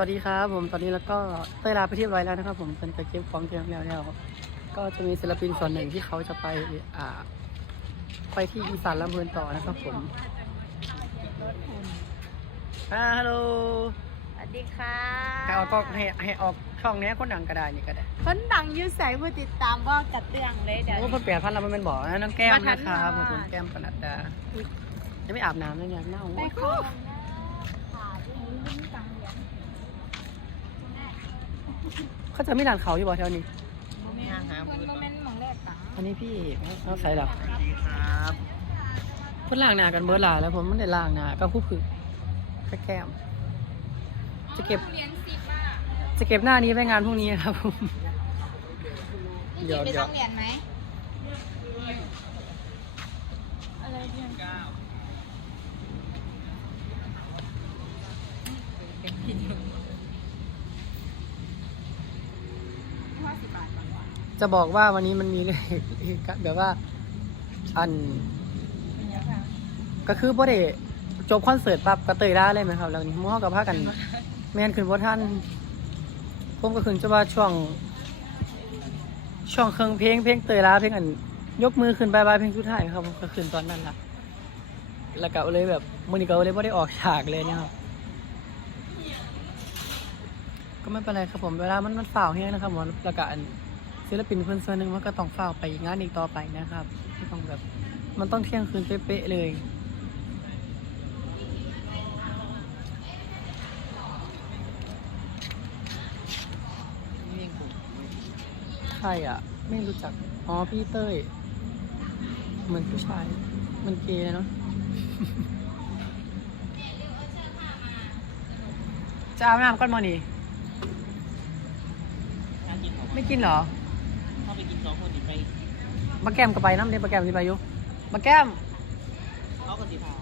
วัสดีครับผมตอนนี้แล้วก็เต้ยลาไปที่เรียบร้อยแล้วนะครับ ผมเป็นกระเก็บของเตรียมแล้วแล้วก็จะมีศิลปินส่วนหนึ่งที่เขาจะไปอ่า ไปที่อีสานลำเพลินต่อนะครับผมอ่าฮัลโหลสวัสดีค่ะให้ออกก็ให้ให้ออกช่องนี้คนดังก็ได้นี่ก็ได้คนดังอยูใส่ผู้ติดตามก็กระเตื้องเลยเดี๋ยวโอ้เพิ่นเปลี่ยนพันแล้วมันเป็นบ่อนะน้องแก้มมาทันะนครับผมมาคุณแก้มปนัดดาอุ๊ยยังไม่อาบน้ำเลยเนี่ยเน่าไปเข้าห้องน้ำค่ะที่นี้ไม่มีตังค์ เหรียญเขาจะไม่ด่านเขาอยู่บ่แถวนี้โมเมนต์คนโมเมนต์หมองแรกตังค์อันนี้พี่เอาใส่หรอดีครับเพิ่นล้างหน้ากันเบิดหลายแล้วผมไม่ได้ล้างหน้าก็ผู้ผึ่งแค่แก้ม จะเก็บเหรียญสิบอะจะเก็บหน้านี้ไปงานพรุ่งนี้ครับผม นี่เดี๋กิยนวไปเดี๋ยวต้องเหรียญไหมอะไรเรียนห้าสิบบาทก่อนว่ะ จะบอกว่าวันนี้มันมีเลยแบบว่า อัน ก็คือพ่ได้จบคอนเสิร์ตปั๊บก็เตยล่าเลยไหมครับ แล้วนี้หมู่เฮากับพากัน แม่นขึ้นบ่ท่านผมก็ขึ้นจะว่าช่วง ช่วงเครื่องเพลงเพลงเตยล่าเพลงอัน ยกมือขึ้นบายบายเพลงสุดท้ายครับก็ขึ้นตอนนั้นละแล้วก็เลยแบบมือนี้ก็เลยบ่ได้ออกฉากเลยเนี่ยครับ ก็ไม่เป็นไรครับผมเวลามันมันฝ่าวแห้งนะครับผมแล้วก็อันศิลปินเพื่อนส่วนหนึ่งมันก็ต้องฝ่าวไปงานอีกต่อไปนะครับไม่ต้องแบบมันต้องเที่ยงคืนเป๊ะๆเลยใครอะ ไม่รู้จัก อ๋อ พี่เต้ย เหมือนผู้ชาย มันเกย์เนาะจะอาบน้ำก่อนมอนี่ ไม่กินเหรอถ้าไปกินสองคนอีกไปมาแก้มก็ไปน้ำเด็กมาแก้มสิไปอยุมาแก้ม เขาก็สิพา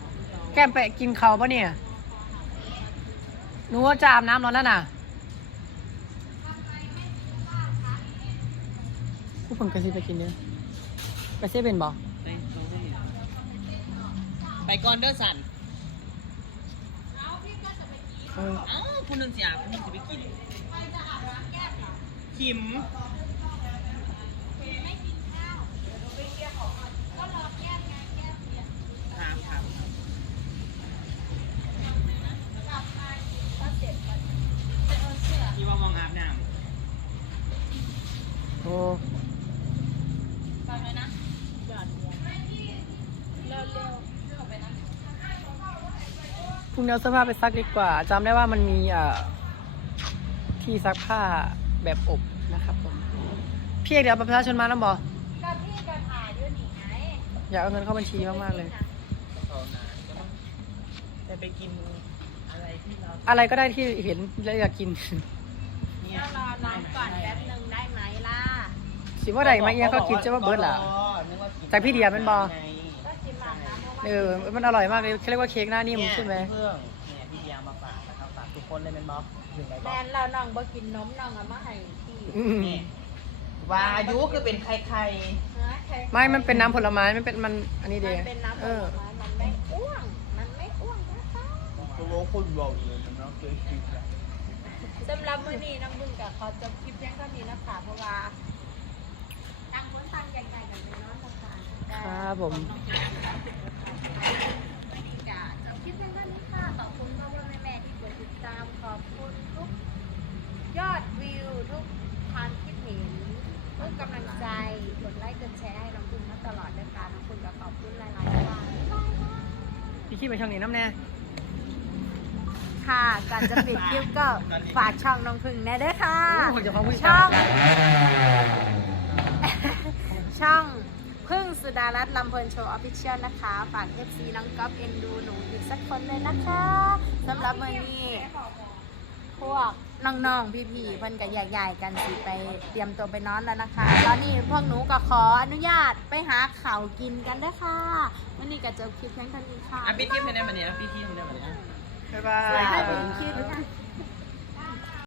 แก้มไปกินข้าวปะเนี่ยหนูว่าจะอาบน้ำร้อนแล้วน่ะผู้ผมกระซิบไปกินเด้อกระซิบเป็นบอกไปสองคนอีกไปก่อนเด้อสันเออ เอ้าคนหนึ่งสิอาบคนหนึ่งสิไปกิน ขิมถามถามที่ว่ามองอาบน้โอ้ฟังเลยนะหยอดเร็วเร็วๆเข้าไปนะพรุ่งนี้เอาเสื้อผ้าไปซักดีกว่าจำได้ว่ามันมีอ่าที่ซักผ้า แบบอบนะครับผมพี่เอกเดี๋ยวบัตรประชาชนมาแล้วบอก็พี่ก็ถ่ายด้วยนี่ไงอยากเอาเงินเข้าบัญชีมากๆเลยำเอานานก็ต้องแต่ไปกินอะไรที่เราอะไรก็ได้ที่เห็นแล้วอยากกิน เนี่ยก็รอน้องก่อนแป๊บนึงได้ไหมล่ะ สิว่าใดมาเอียก็กินจะว่าเบิร์ดล่ะนึกว่ากินจากพี่เดียเป็นบ่ไงก็ชิมอาบน้ำเมื่อวาน เออ มันอร่อยมากเลยเขาเรียกว่าเค้กหน้านิ่มใช่ไหม เพื่อง ทุกคนเลยเป็นบ๊อบหนึ่งในแมบ๊อบนเราน้องบ่กินนมน้องเอามาให้พี่อืมนี่วายุคือเป็นใครใครฮะใครไม่มันเป็นน้ำผลไม้มันเป็นมันอันนี้มัเดีนเป็นน้ำผเอลอ ไม้มันไม่อ้วงมันไม่อ้วงนะคะตัวโลคุณบอกเลยนะเนาะเคยคิดอะสำหรับมื้อนี้น้องบุญกับเขาจะคลิปเพียงเท่านี้นะคะเพราะว่าต่างคนต่างใหญ่ๆกันไปเนอนนะคะ ครับผมวันนี้จะจบคลิปเพียงเท่านี้ค่ะขอบคุณพ่อพ่อแม่แม่ที่กดติดตามขอบคุณทุก ยอดวิวทุกความคิดเห็นทุกกำลังใจ ก ดไลค์กดแชร์ให้น้องคุณมาตลอดนะคะน้องคุณก็ขอบคุณหลายๆค่ะบ๊ายบายค่ะพี่ขี้ไปช่องนี้น้ำแน่ค่ะก่อนจะปิดคลิปก็ฝากช่องน้องพึ่งแน่ด้วยค่ะ โอ้โหเดี๋ยวเขาพูดช่องช่องพึ่งสุดารัตน์ลำเพลินโชว์ออฟฟิเชียลนะคะ ฝาก FC น้องก๊อฟเอ็นดูหนูอีกสักคนเลยนะคะสำหรับวันนี้ พวกน้องๆพี่ๆเพิ่นกับใหญ่ๆกันสิไปเตรียมตัวไปนอนแล้วนะคะ ตอนนี้พวกหนูก็ขออนุญาตไปหาข่าวกินกันด้วยค่ะวันนี้ก็จบคลิปเพียงเท่านี้ค่ะอะพี่คิดไม่ได้มาเนี่ยพี่คิดไม่ได้มาเนี่ยบ๊ายบาสวัสยดีค่ะ